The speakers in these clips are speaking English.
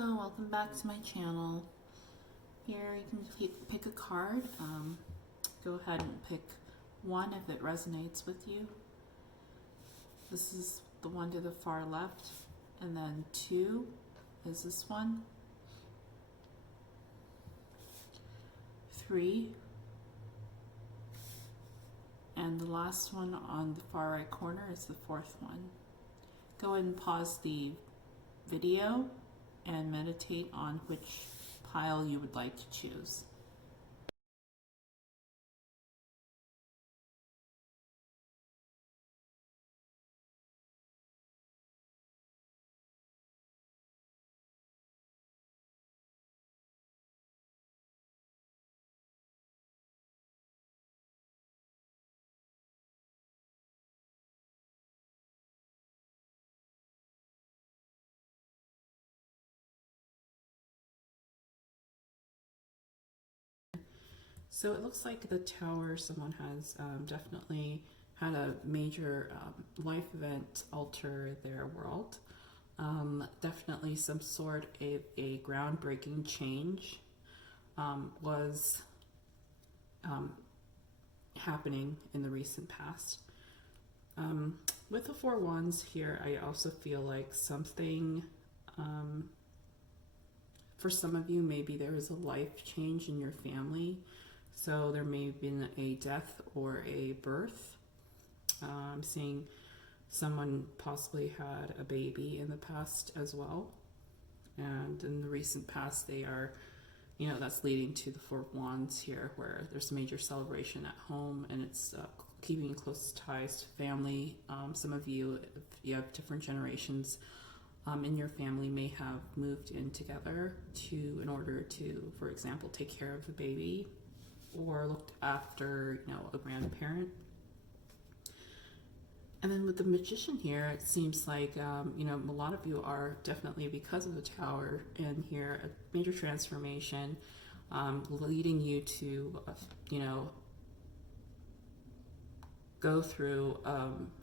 Hello, welcome back to my channel. Here you can pick a card. Go ahead and pick one if it resonates with you. This is the one to the far left, and then 2 is this one. 3, and the last one on the far right corner is the 4th one. Go ahead and pause the video and meditate on which pile you would like to choose. So it looks like the Tower, someone has definitely had a major life event alter their world. Definitely some sort of a groundbreaking change was happening in the recent past. With the 4 wands here, I also feel like something, for some of you, maybe there is a life change in your family. So there may have been a death or a birth. I'm seeing someone possibly had a baby in the past as well. And in the recent past, they are, that's leading to the 4 wands here, where there's a major celebration at home, and it's keeping close ties to family. Some of you, if you have different generations in your family, may have moved in together in order to, for example, take care of the baby, or looked after, a grandparent. And then with the Magician here, it seems like, a lot of you are definitely, because of the Tower in here, a major transformation, leading you to, go through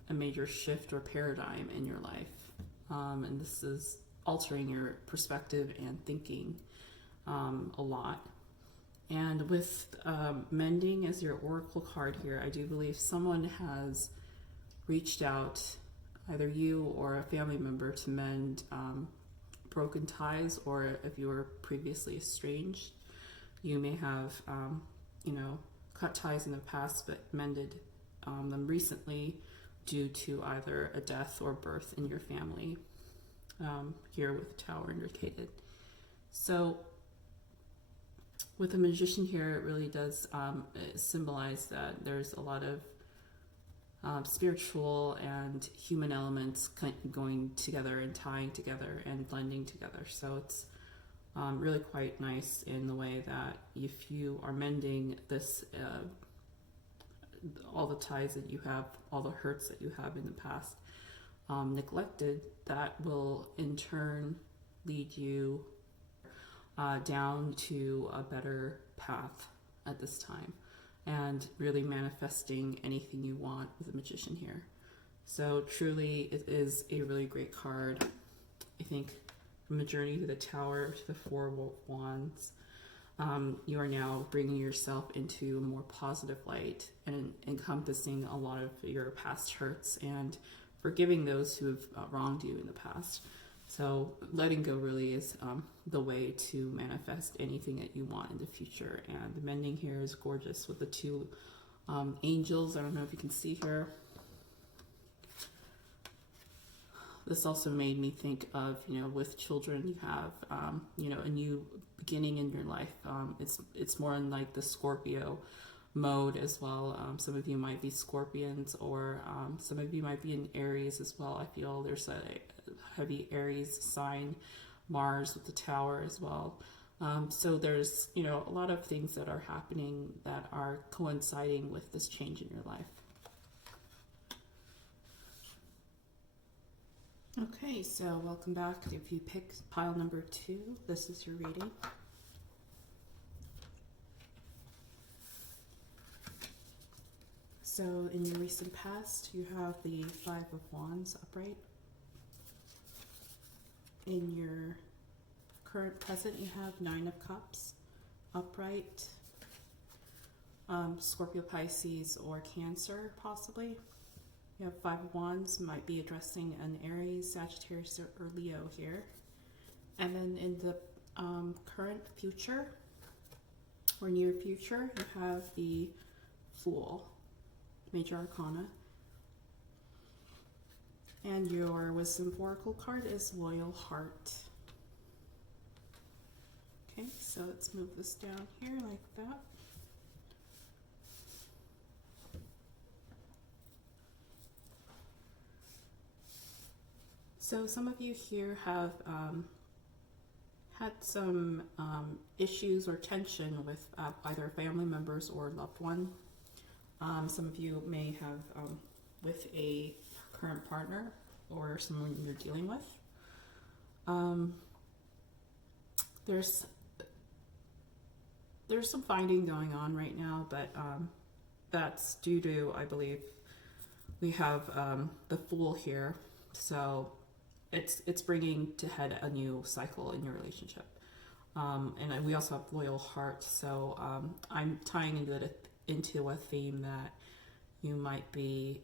a major shift or paradigm in your life. And this is altering your perspective and thinking a lot. And with mending as your oracle card here, I do believe someone has reached out, either you or a family member, to mend broken ties, or if you were previously estranged, you may have, cut ties in the past but mended them recently due to either a death or birth in your family, here with Tower indicated. So with the Magician here, it really does symbolize that there's a lot of spiritual and human elements going together and tying together and blending together. So it's really quite nice in the way that if you are mending this, all the ties that you have, all the hurts that you have in the past neglected, that will in turn lead you down to a better path at this time, and really manifesting anything you want with the Magician here. So truly, it is a really great card. I think from the journey to the Tower to the 4 wands, you are now bringing yourself into a more positive light and encompassing a lot of your past hurts and forgiving those who have wronged you in the past. So letting go really is the way to manifest anything that you want in the future. And the mending here is gorgeous with the 2 angels. I don't know if you can see here. This also made me think of, with children, you have, a new beginning in your life. It's more in like the Scorpio mode as well. Some of you might be Scorpions, or some of you might be in Aries as well. I feel there's a heavy Aries sign, Mars with the Tower as well. So there's, a lot of things that are happening that are coinciding with this change in your life. Okay, so welcome back. If you pick pile number 2, this is your reading. So in your recent past, you have the 5 of Wands upright. In your current present, you have Nine of Cups, upright, Scorpio, Pisces, or Cancer, possibly. You have Five of Wands, might be addressing an Aries, Sagittarius, or Leo here. And then in the current future, or near future, you have the Fool, Major Arcana. And your Wisdom Oracle card is Loyal Heart. Okay, so let's move this down here like that. So some of you here have had some issues or tension with either family members or loved one. Some of you may have with a current partner or someone you're dealing with. There's some fighting going on right now, but that's due to, I believe, we have the Fool here, so it's bringing to head a new cycle in your relationship. And we also have Loyal Heart, so I'm tying into a theme that you might be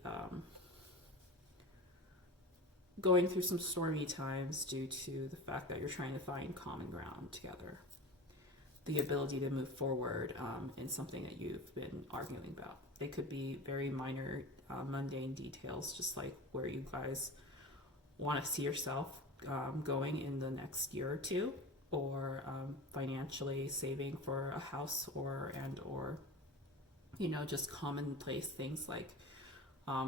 going through some stormy times due to the fact that you're trying to find common ground together. The ability to move forward in something that you've been arguing about. They could be very minor, mundane details, just like where you guys want to see yourself going in the next year or two, or financially saving for a house, or just commonplace things like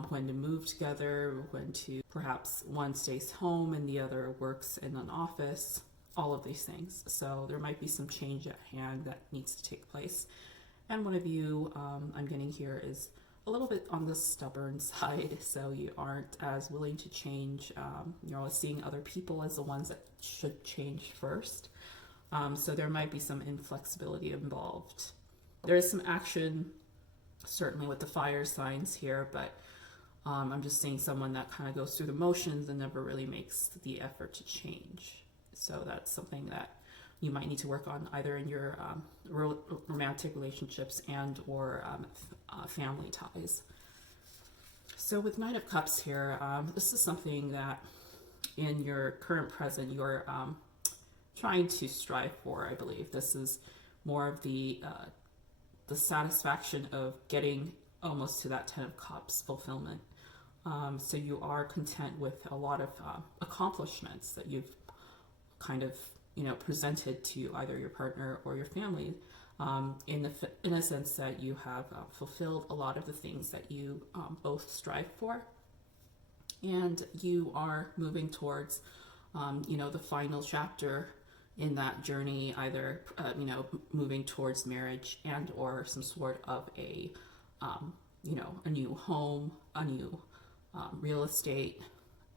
when to move together, when to perhaps one stays home and the other works in an office, all of these things. So there might be some change at hand that needs to take place. And one of you, I'm getting here, is a little bit on the stubborn side, so you aren't as willing to change. Seeing other people as the ones that should change first. So there might be some inflexibility involved. There is some action, certainly with the fire signs here, but I'm just seeing someone that kind of goes through the motions and never really makes the effort to change. So that's something that you might need to work on either in your romantic relationships and or family ties. So with Nine of Cups here, this is something that in your current present you're trying to strive for, I believe. This is more of the satisfaction of getting almost to that Ten of Cups fulfillment. So you are content with a lot of accomplishments that you've kind of presented to either your partner or your family, in a sense that you have fulfilled a lot of the things that you both strive for, and you are moving towards the final chapter in that journey, either moving towards marriage and or some sort of a new home, a new real estate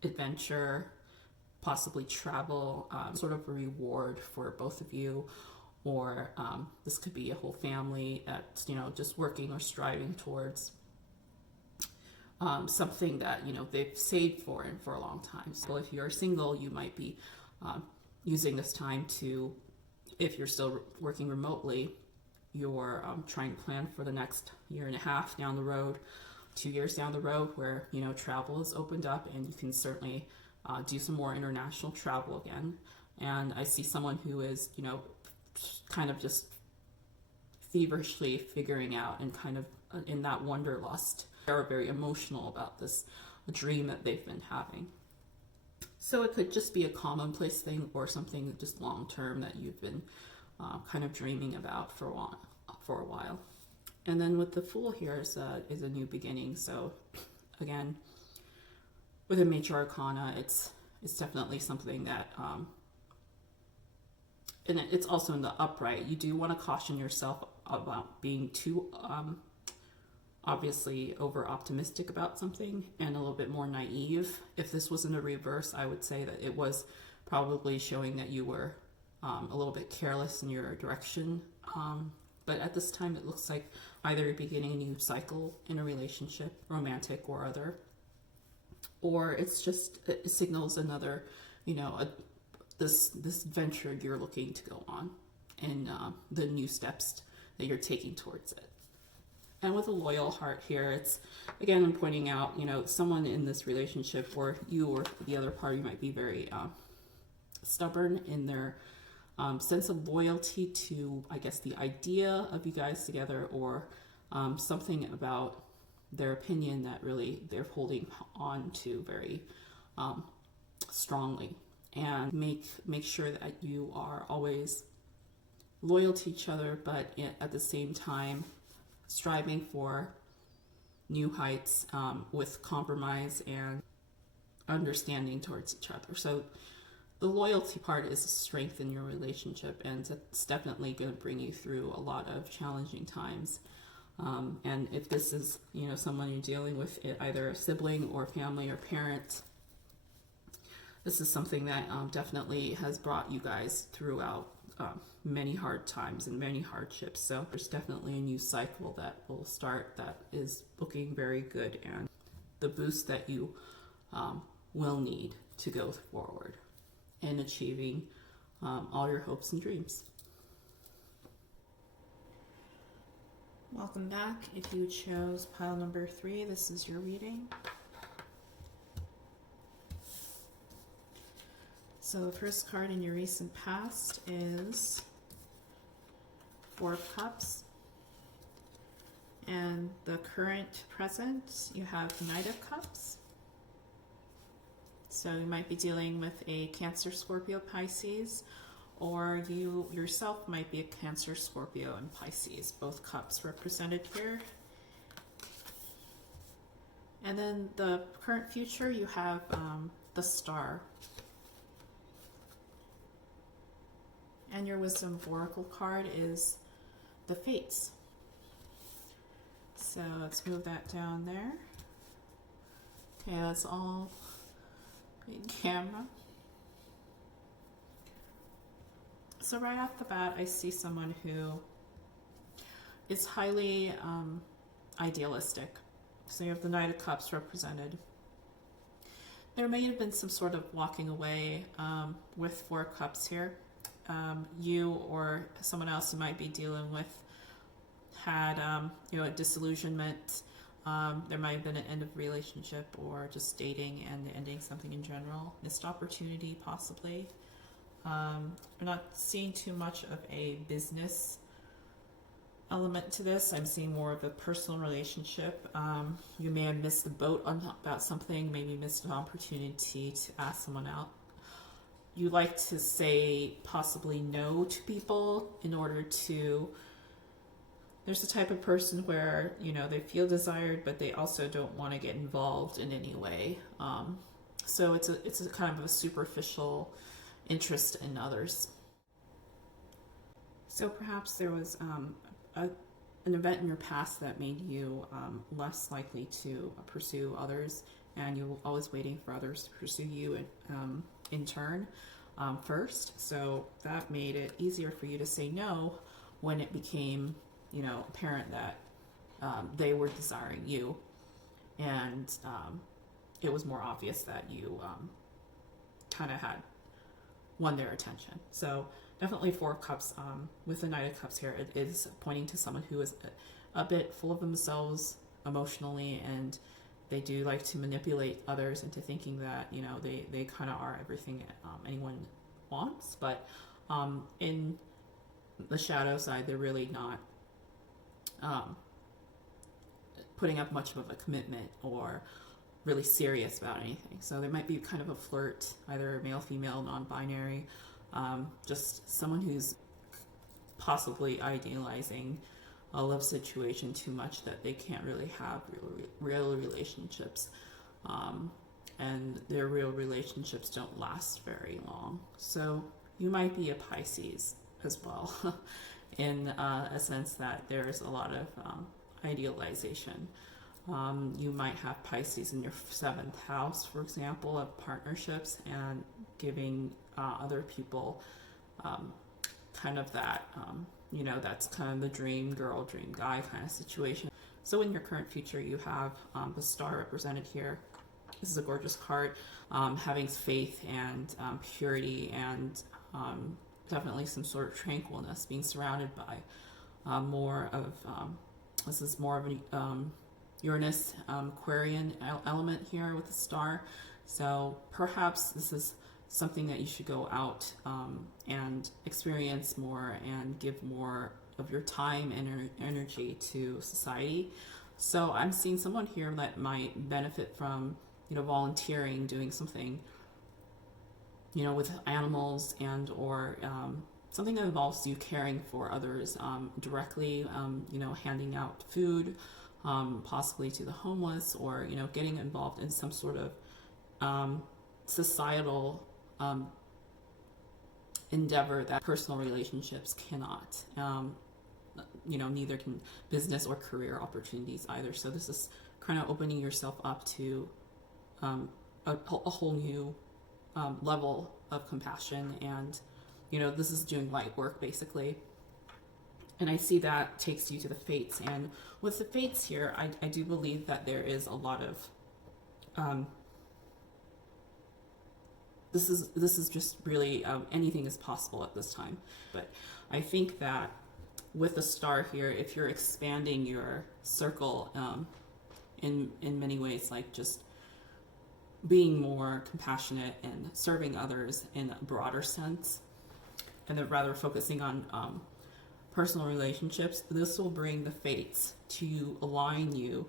adventure, possibly travel, sort of a reward for both of you, or this could be a whole family that's just working or striving towards something that they've saved for a long time. So if you're single, you might be using this time to, if you're still working remotely, you're trying to plan for the next year and a half down the road, 2 years down the road, where travel is opened up and you can certainly do some more international travel again. And I see someone who is kind of just feverishly figuring out and kind of in that wanderlust. They're very emotional about this dream that they've been having. So it could just be a commonplace thing or something just long term that you've been kind of dreaming about for a while. And then with the Fool here is a new beginning. So again, with a Major Arcana, it's definitely something that, and it's also in the upright. You do want to caution yourself about being too obviously over optimistic about something and a little bit more naive. If this was in the reverse, I would say that it was probably showing that you were a little bit careless in your direction. But at this time, it looks like either you're beginning a new cycle in a relationship, romantic or other, or it signals another, this venture you're looking to go on, and the new steps that you're taking towards it. And with a loyal heart here, it's, again, I'm pointing out, someone in this relationship, or you or the other party, might be very stubborn in their sense of loyalty to, I guess, the idea of you guys together, or something about their opinion that really they're holding on to very strongly. And make sure that you are always loyal to each other, but at the same time striving for new heights with compromise and understanding towards each other. So the loyalty part is a strength in your relationship, and it's definitely going to bring you through a lot of challenging times. And if this is, someone you're dealing with, either a sibling or family or parent, this is something that definitely has brought you guys throughout many hard times and many hardships. So there's definitely a new cycle that will start that is looking very good, and the boost that you will need to go forward in achieving all your hopes and dreams. Welcome back. If you chose pile number 3, this is your reading. So the first card in your recent past is 4 of Cups. And the current present, you have Knight of Cups. So you might be dealing with a Cancer, Scorpio, Pisces, or you yourself might be a Cancer, Scorpio, and Pisces. Both cups represented here. And then the current future, you have the Star. And your Wisdom Oracle card is the Fates. So let's move that down there. Okay, that's all in camera. So right off the bat, I see someone who is highly idealistic. So you have the Knight of Cups represented. There may have been some sort of walking away with 4 cups here. You or someone else you might be dealing with had a disillusionment. There might have been an end of relationship, or just dating and ending something in general. Missed opportunity, possibly. I'm not seeing too much of a business element to this. I'm seeing more of a personal relationship. You may have missed the boat about something, maybe missed an opportunity to ask someone out. You like to say possibly no to people in order to... There's the type of person where, they feel desired, but they also don't want to get involved in any way. So it's a kind of a superficial interest in others. So perhaps there was an event in your past that made you less likely to pursue others, and you were always waiting for others to pursue you in turn first. So that made it easier for you to say no when it became apparent that they were desiring you, and it was more obvious that you kind of had won their attention. So definitely 4 of Cups with the Knight of Cups here. It is pointing to someone who is a bit full of themselves emotionally, and they do like to manipulate others into thinking that they kind of are everything anyone wants, but in the shadow side, they're really not putting up much of a commitment or really serious about anything. So there might be kind of a flirt, either male, female, non-binary, just someone who's possibly idealizing a love situation too much that they can't really have real relationships, and their real relationships don't last very long. So you might be a Pisces as well in a sense that there's a lot of idealization. You might have Pisces in your 7th house, for example, of partnerships, and giving other people kind of that, that's kind of the dream girl, dream guy kind of situation. So in your current future, you have the Star represented here. This is a gorgeous card. Having faith and purity and definitely some sort of tranquilness, being surrounded by more of, this is more of a Uranus Aquarian element here with the star. So perhaps this is something that you should go out and experience more and give more of your time and energy to society. So I'm seeing someone here that might benefit from, volunteering, doing something, with animals and or something that involves you caring for others directly, handing out food, possibly to the homeless, or, getting involved in some sort of societal endeavor that personal relationships cannot. Neither can business or career opportunities either. So this is kind of opening yourself up to a whole new level of compassion, and this is doing light work basically. And I see that takes you to the fates, and with the fates here, I do believe that there is a lot of this is just really anything is possible at this time. But I think that with the star here, if you're expanding your circle in many ways, like just being more compassionate and serving others in a broader sense, and then rather focusing on personal relationships, this will bring the fates to align you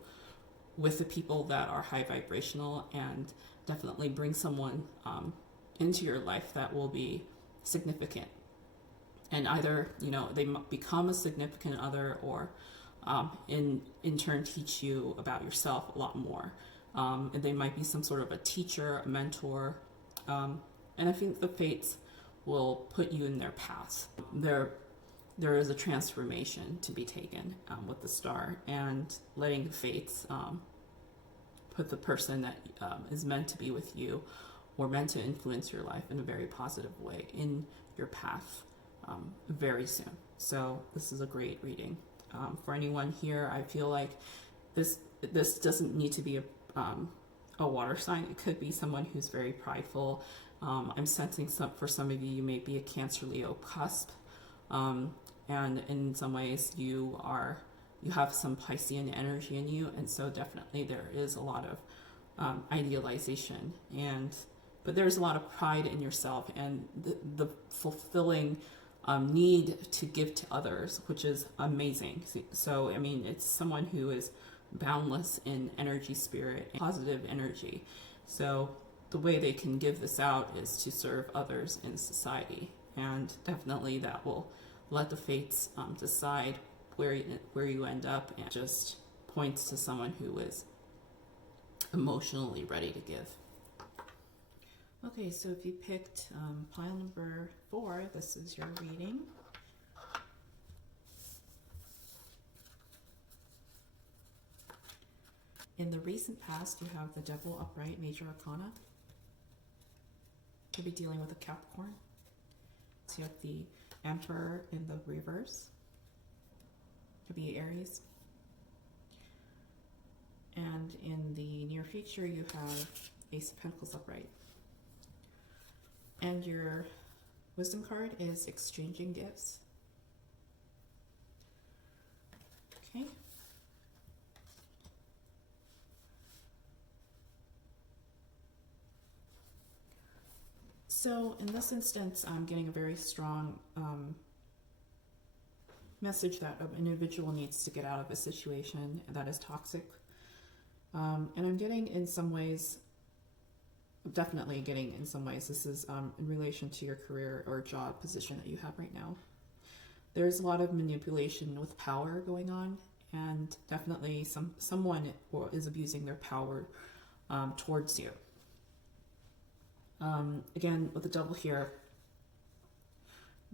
with the people that are high vibrational, and definitely bring someone into your life that will be significant. And either, they become a significant other, or in turn teach you about yourself a lot more. And they might be some sort of a teacher, a mentor. And I think the fates will put you in their paths. There is a transformation to be taken with the star, and letting the fates put the person that is meant to be with you or meant to influence your life in a very positive way in your path very soon. So this is a great reading. For anyone here, I feel like this doesn't need to be a water sign. It could be someone who's very prideful. I'm sensing for some of you, you may be a Cancer Leo cusp. And in some ways you have some Piscean energy in you, and so definitely there is a lot of idealization, but there's a lot of pride in yourself, and the fulfilling need to give to others, which is amazing. So I mean, it's someone who is boundless in energy, spirit, and positive energy. So the way they can give this out is to serve others in society, and definitely that will let the fates decide where you end up, and just points to someone who is emotionally ready to give. Okay, so if you picked pile number 4, this is your reading. In the recent past, you have the Devil upright, Major Arcana. Could be dealing with a Capricorn. So you have the Emperor in the reverse. Could be Aries. And in the near future, you have Ace of Pentacles upright. And your wisdom card is exchanging gifts. Okay. So in this instance, I'm getting a very strong message that an individual needs to get out of a situation that is toxic. And I'm getting in some ways, definitely getting in some ways, this is in relation to your career or job position that you have right now. There's a lot of manipulation with power going on, and definitely someone is abusing their power towards you. Again, with the Devil here,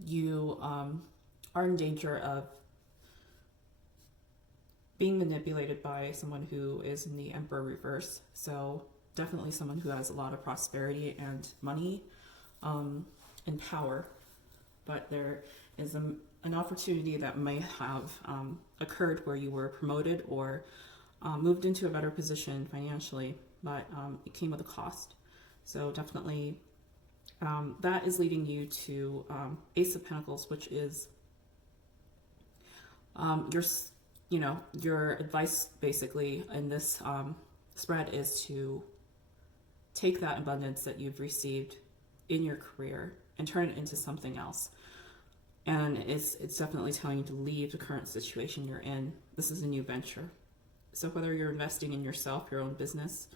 you are in danger of being manipulated by someone who is in the Emperor reverse. So definitely someone who has a lot of prosperity and money and power. But there is an opportunity that may have occurred where you were promoted or moved into a better position financially. but it came with a cost. So definitely that is leading you to Ace of Pentacles, which is your advice basically in this spread is to take that abundance that you've received in your career and turn it into something else. And it's definitely telling you to leave the current situation you're in. This is a new venture. So whether you're investing in yourself, your own business,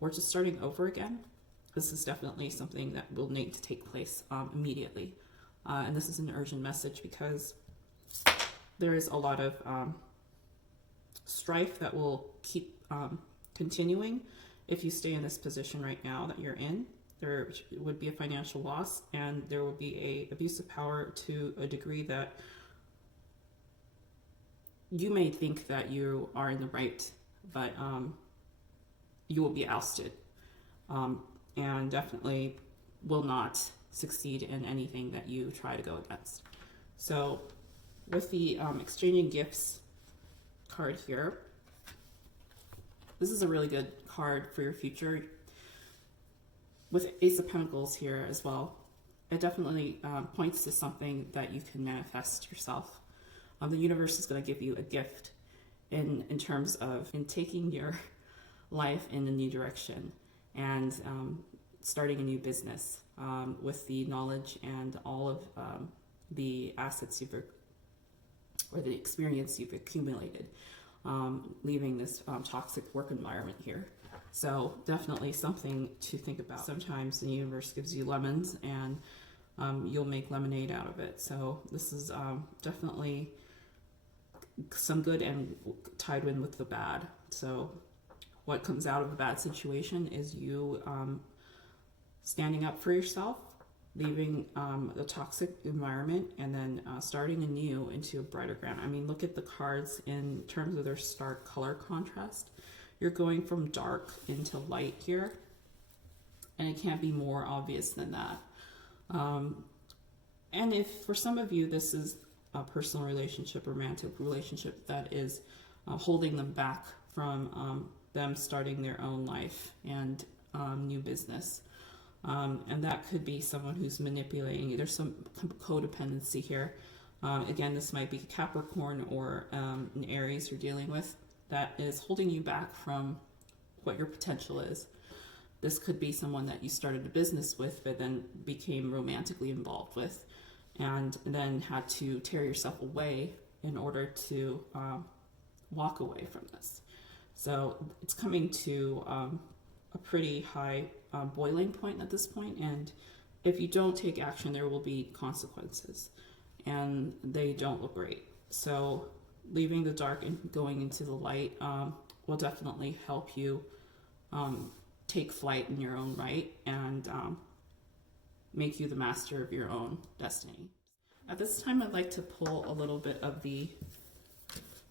or just starting over again, this is definitely something that will need to take place immediately. And this is an urgent message because there is a lot of strife that will keep continuing if you stay in this position right now that you're in. There would be a financial loss, and there will be a abuse of power to a degree that you may think that you are in the right, but you will be ousted, and definitely will not succeed in anything that you try to go against. So with the exchanging gifts card here, this is a really good card for your future. With Ace of Pentacles here as well, it definitely points to something that you can manifest yourself. The universe is going to give you a gift in terms of taking your life in a new direction and starting a new business with the knowledge and all of the assets or the experience you've accumulated, leaving this toxic work environment here. So definitely something to think about. Sometimes the universe gives you lemons and you'll make lemonade out of it. So this is definitely some good and tied in with the bad. So what comes out of a bad situation is you standing up for yourself, leaving the toxic environment, and then starting anew into a brighter ground. I mean, look at the cards in terms of their stark color contrast. You're going from dark into light here, and it can't be more obvious than that. And if for some of you this is a personal relationship, romantic relationship that is holding them back from them starting their own life and new business, and that could be someone who's manipulating. There's some codependency here. Again, this might be Capricorn or an Aries you're dealing with that is holding you back from what your potential is. This could be someone that you started a business with but then became romantically involved with, and then had to tear yourself away in order to walk away from this. So it's coming to a pretty high boiling point at this point, and if you don't take action, there will be consequences, and they don't look great. So leaving the dark and going into the light will definitely help you take flight in your own right and make you the master of your own destiny. At this time, I'd like to pull a little bit of the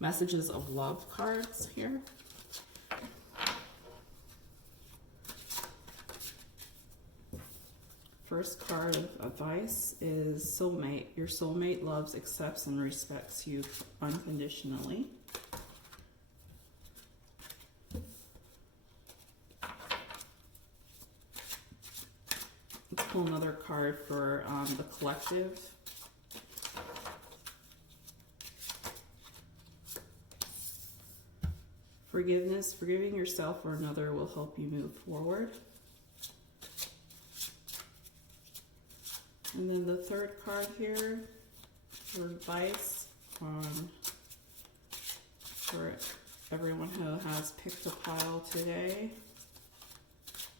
messages of love cards here. First card of advice is soulmate. Your soulmate loves, accepts, and respects you unconditionally. Let's pull another card for the collective. Forgiveness. Forgiving yourself or another will help you move forward. And then the third card here for advice for everyone who has picked a pile today.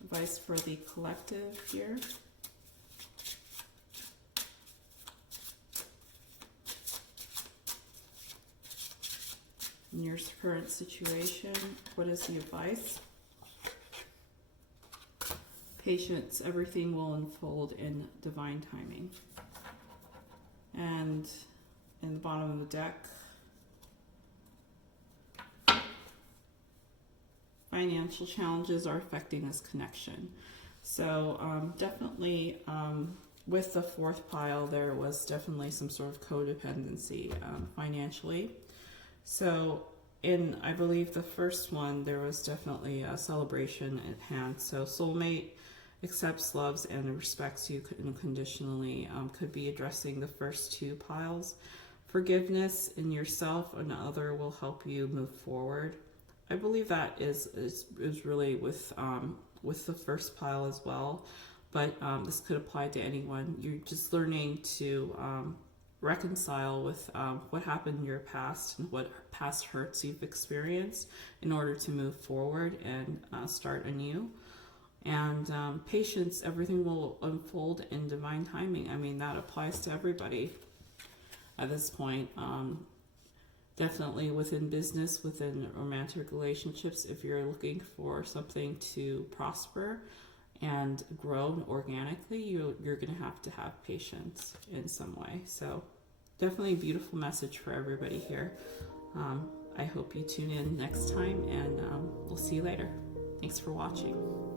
Advice for the collective here. In your current situation, what is the advice? Patience, everything will unfold in divine timing. And in the bottom of the deck, financial challenges are affecting this connection. So definitely with the fourth pile, there was definitely some sort of codependency financially. So in, I believe, the first one, there was definitely a celebration at hand. So soulmate accepts, loves, and respects you unconditionally, could be addressing the first two piles. Forgiveness in yourself and other will help you move forward. I believe that is really with the first pile as well, but this could apply to anyone. You're just learning to reconcile with what happened in your past and what past hurts you've experienced in order to move forward and start anew. And patience, everything will unfold in divine timing. I mean, that applies to everybody at this point. Definitely within business, within romantic relationships, if you're looking for something to prosper and grow organically, you're going to have patience in some way. So definitely a beautiful message for everybody here. I hope you tune in next time, and we'll see you later. Thanks for watching.